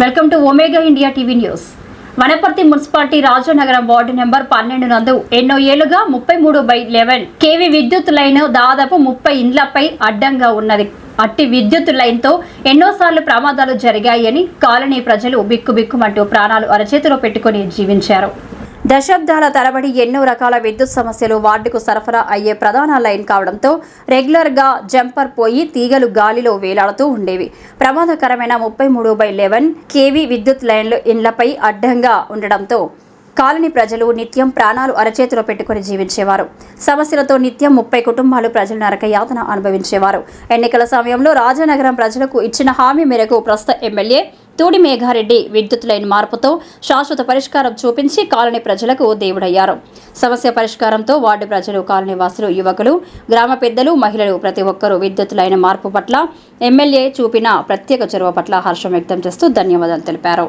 Welcome to Omega India TV news. Wanaparthy municipality Rajanagaram ward number పన్నెండు నందు ఎన్నో ఏళ్ళుగా ముప్పై మూడు బై లెవెన్ కేవీ విద్యుత్ లైన్ దాదాపు ముప్పై ఇండ్లపై అడ్డంగా ఉన్నది. అట్టి విద్యుత్ లైన్తో ఎన్నోసార్లు ప్రమాదాలు జరిగాయని కాలనీ ప్రజలు బిక్కుబిక్కుమంటూ ప్రాణాలు అరచేతిలో పెట్టుకుని జీవించారు. దశాబ్దాల తరబడి ఎన్నో రకాల విద్యుత్ సమస్యలు వార్డుకు సరఫరా అయ్యే ప్రధాన లైన్ కావడంతో రెగ్యులర్గా జంపర్ పోయి తీగలు గాలిలో వేలాడుతూ ఉండేవి. ప్రమాదకరమైన ముప్పై మూడు బై లెవెన్ కేవీ విద్యుత్ లైన్లు ఇండ్లపై అడ్డంగా ఉండడంతో కాలనీ ప్రజలు నిత్యం ప్రాణాలు అరచేతిలో పెట్టుకుని జీవించేవారు. సమస్యలతో నిత్యం ముప్పై కుటుంబాలు ప్రజలు నరక యాతన అనుభవించేవారు. ఎన్నికల సమయంలో రాజానగరం ప్రజలకు ఇచ్చిన హామీ మేరకు ప్రస్తుత ఎమ్మెల్యే తూడి మేఘారెడ్డి విద్యుత్ లైన్ మార్పుతో శాశ్వత పరిష్కారం చూపించి కాలనీ ప్రజలకు దేవుడయ్యారు. సమస్య పరిష్కారంతో వార్డు ప్రజలు కాలనీ వాసులు యువకులు గ్రామ పెద్దలు మహిళలు ప్రతి ఒక్కరూ విద్యుత్ లైన్ మార్పు పట్ల ఎమ్మెల్యే చూపిన ప్రత్యేక చొరవ పట్ల హర్షం వ్యక్తం చేస్తూ ధన్యవాదాలు తెలిపారు.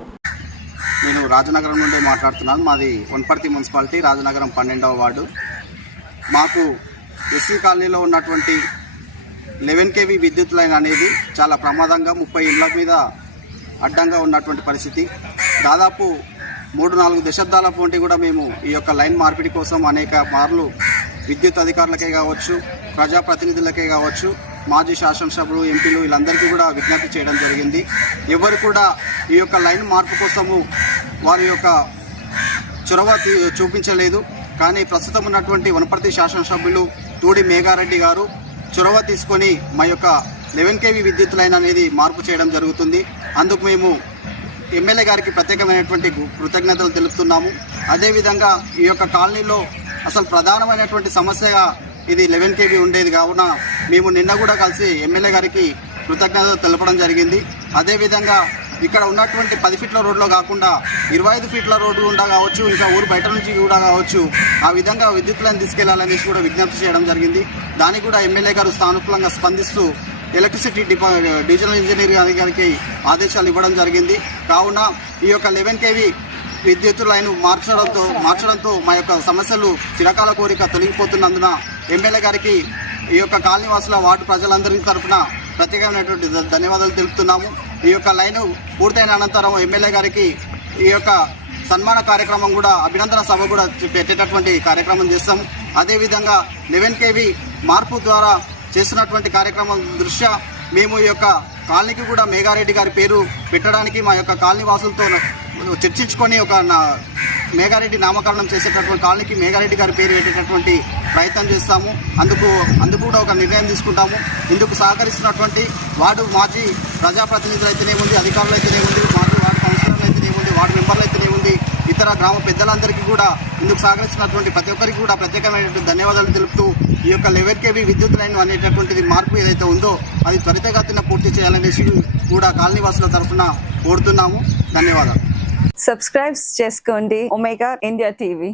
నేను రాజనగరం నుండి మాట్లాడుతున్నాను. మాది వన్పర్తి మున్సిపాలిటీ రాజనగరం పన్నెండవ వార్డు. మాకు ఎస్సీ కాలనీలో ఉన్నటువంటి లెవెన్ కేవీ విద్యుత్ లైన్ అనేది చాలా ప్రమాదంగా ముప్పై ఇళ్ళ మీద అడ్డంగా ఉన్నటువంటి పరిస్థితి. దాదాపు మూడు నాలుగు దశాబ్దాల పోటీ కూడా మేము ఈ యొక్క లైన్ మార్పిడి కోసం అనేక మార్లు విద్యుత్ అధికారులకే కావచ్చు ప్రజాప్రతినిధులకే కావచ్చు మాజీ శాసనసభ్యులు ఎంపీలు వీళ్ళందరికీ కూడా విజ్ఞప్తి చేయడం జరిగింది. ఎవరు కూడా ఈ యొక్క లైన్ మార్పు కోసము వారి యొక్క చొరవ తీ- చూపించలేదు. కానీ ప్రస్తుతం ఉన్నటువంటి వనపర్తి శాసనసభ్యులు తూడి మేఘారెడ్డి గారు చొరవ తీసుకొని మా యొక్క లెవెన్ కేవీ విద్యుత్ లైన్ అనేది మార్పు చేయడం జరుగుతుంది. అందుకు మేము ఎమ్మెల్యే గారికి ప్రత్యేకమైనటువంటి కృతజ్ఞతలు తెలుపుతున్నాము. అదేవిధంగా ఈ యొక్క కాలనీలో అసలు ప్రధానమైనటువంటి సమస్యగా ఇది లెవెన్ కేబీ ఉండేది కావున మేము నిన్న కూడా కలిసి ఎమ్మెల్యే గారికి కృతజ్ఞతలు తెలపడం జరిగింది. అదేవిధంగా ఇక్కడ ఉన్నటువంటి పది ఫీట్ల రోడ్లో కాకుండా ఇరవై ఐదు ఫీట్ల రోడ్డు ఉండా కావచ్చు ఇంకా ఊరు బయట నుంచి కూడా కావచ్చు ఆ విధంగా విద్యుత్ లైన్ తీసుకెళ్ళాలనేసి కూడా విజ్ఞప్తి చేయడం జరిగింది. దానికి కూడా ఎమ్మెల్యే గారు సానుకూలంగా స్పందిస్తూ ఎలక్ట్రిసిటీ డిపా డివిజనల్ ఇంజనీరింగ్ అధికారికి ఆదేశాలు ఇవ్వడం జరిగింది. కావున ఈ యొక్క లెవెన్ కేవీ విద్యుత్ లైన్ మార్చడంతో మార్చడంతో మా యొక్క సమస్యలు చిరకాల కోరిక తొలగిపోతున్నందున ఎమ్మెల్యే గారికి ఈ యొక్క కాలనీవాసుల వార్డు ప్రజలందరి తరఫున ప్రత్యేకమైనటువంటి ధన్యవాదాలు తెలుపుతున్నాము. ఈ యొక్క లైన్ పూర్తయిన అనంతరం ఎమ్మెల్యే గారికి ఈ యొక్క సన్మాన కార్యక్రమం కూడా అభినందన సభ కూడా పెట్టేటటువంటి కార్యక్రమం చేస్తాం అదేవిధంగా లెవెన్ కేవీ మార్పు ద్వారా చేస్తున్నటువంటి కార్యక్రమం దృష్ట్యా మేము ఈ యొక్క కాలనీకి కూడా మేఘారెడ్డి గారి పేరు పెట్టడానికి మా యొక్క కాలనీ వాసులతో చర్చించుకొని ఒక నా మేఘారెడ్డి నామకరణం చేసేటటువంటి కాలనీకి మేఘారెడ్డి గారి పేరు పెట్టేటటువంటి ప్రయత్నం చేస్తాము. అందుకు అందుకు కూడా ఒక నిర్ణయం తీసుకుంటాము. ఇందుకు సహకరిస్తున్నటువంటి వార్డు మాజీ ప్రజాప్రతినిధులు అయితేనేముంది అధికారులు అయితేనేముంది మాజీ వార్డు కౌన్సిలర్లు అయితేనేముంది వార్డు మెంబర్లు అయితేనేముంది ఇతర గ్రామ పెద్దలందరికీ కూడా ఇందుకు సహకరిస్తున్నటువంటి ప్రతి ఒక్కరికి కూడా ప్రత్యేకమైనటువంటి ధన్యవాదాలు తెలుపుతూ ఈ యొక్క లెవెన్ కేవీ విద్యుత్ లైన్ అనేటటువంటిది మార్పు ఏదైతే ఉందో అది త్వరితగతిన పూర్తి చేయాలనేసి కూడా కాలనీవాసుల తరఫున కోరుతున్నాము. ధన్యవాదాలు. సబ్స్క్రైబ్ చేసుకోండి. Omega India TV